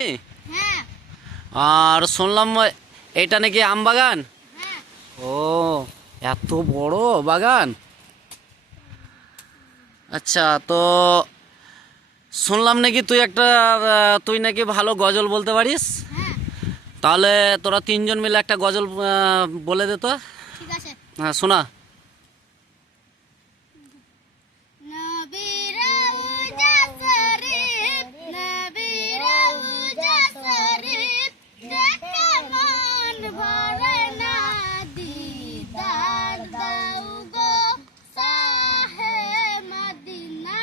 হ্যাঁ। আর শুনলাম এটা নাকি আম বাগান। হ্যাঁ। ও, এত বড় বাগান। আচ্ছা, তো শুনলাম নাকি তুই নাকি ভালো গজল বলতে পারিস। হ্যাঁ। তাহলে তোরা তিনজন মিলে একটা গজল বলে দে তো। ঠিক আছে। হ্যাঁ, শোনা। নবীরা উজা শরীফ, নবীরা উজা শরীফ, দেখে মন ভরে না, দিদার দাও গো শাহে মদিনা,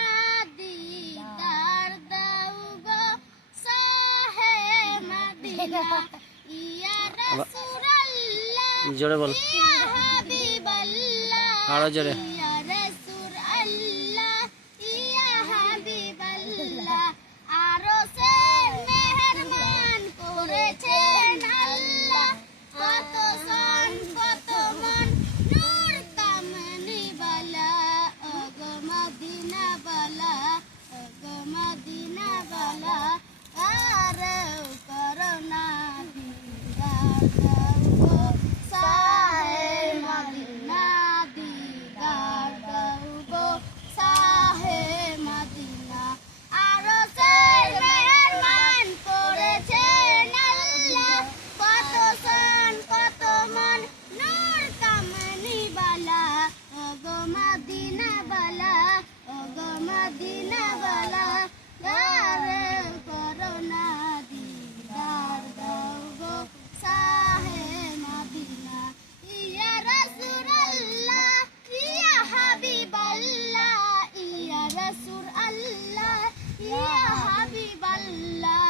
দিদার দাও গো শাহে মদিনা, ইয়া রাসূলুল্লাহ, জোরে বল, ইয়া হাবিবাল্লাহ, আরো জোরে। ইয়া রাসূলুল্লাহ, ইয়া হাবিবাল্লাহ, আরশের মেহেরবান করেছেন আল্লাহ, কত সন কত মন নূর কামনি বালা, ওগো মদিনা বালা, ওগো মদিনা বালা, আরে করোনা দিদার দাও গো শাহে মদিনা, দিদার দাও গো শাহে মদিনা, আরশের মেহেরবান করেছেন আল্লাহ, কত সন কত মন নূর কামনি বালা, ওগো মদিনা বালা, ওগো মদিনা বালা, আরে করোনা দিদার দাও গো শাহে মদিনা, ইয়া রাসূলুল্লাহ, ইয়া হাবিবাল্লাহ, ইয়া রাসূলুল্লাহ, ইয়া হাবিবাল্লাহ।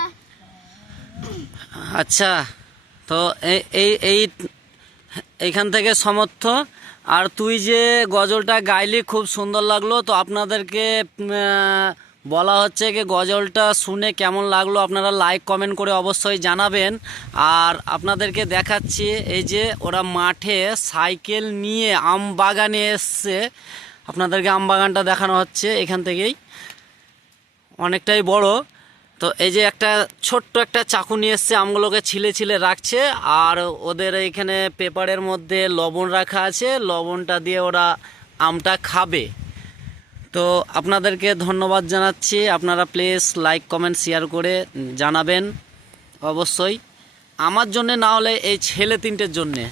আচ্ছা, তো এই এই এই এইখান থেকে সমর্থ। আর তুই যে গজলটা গাইলি খুব সুন্দর লাগলো। তো আপনাদেরকে বলা হচ্ছে কি গজলটা শুনে কেমন লাগলো আপনারা লাইক কমেন্ট করে অবশ্যই জানাবেন। আর আপনাদেরকে দেখাচ্ছি, এই যে ওরা মাঠে সাইকেল নিয়ে আম বাগানে এসছে। আপনাদেরকে আম বাগানটা দেখানো হচ্ছে এখান থেকেই, অনেকটাই বড়। তো এই যে একটা ছোট্ট একটা চাকু নিয়ে এসছে, আমগুলোকে ছিলে ছিলে রাখছে। আর ওদের এইখানে পেপারের মধ্যে লবণ রাখা আছে, লবণটা দিয়ে ওরা আমটা খাবে। তো আপনাদেরকে ধন্যবাদ জানাচ্ছি। আপনারা প্লিজ লাইক কমেন্ট শেয়ার করে জানাবেন অবশ্যই, আমার জন্যে না হলে এই ছেলে তিনটের জন্যে।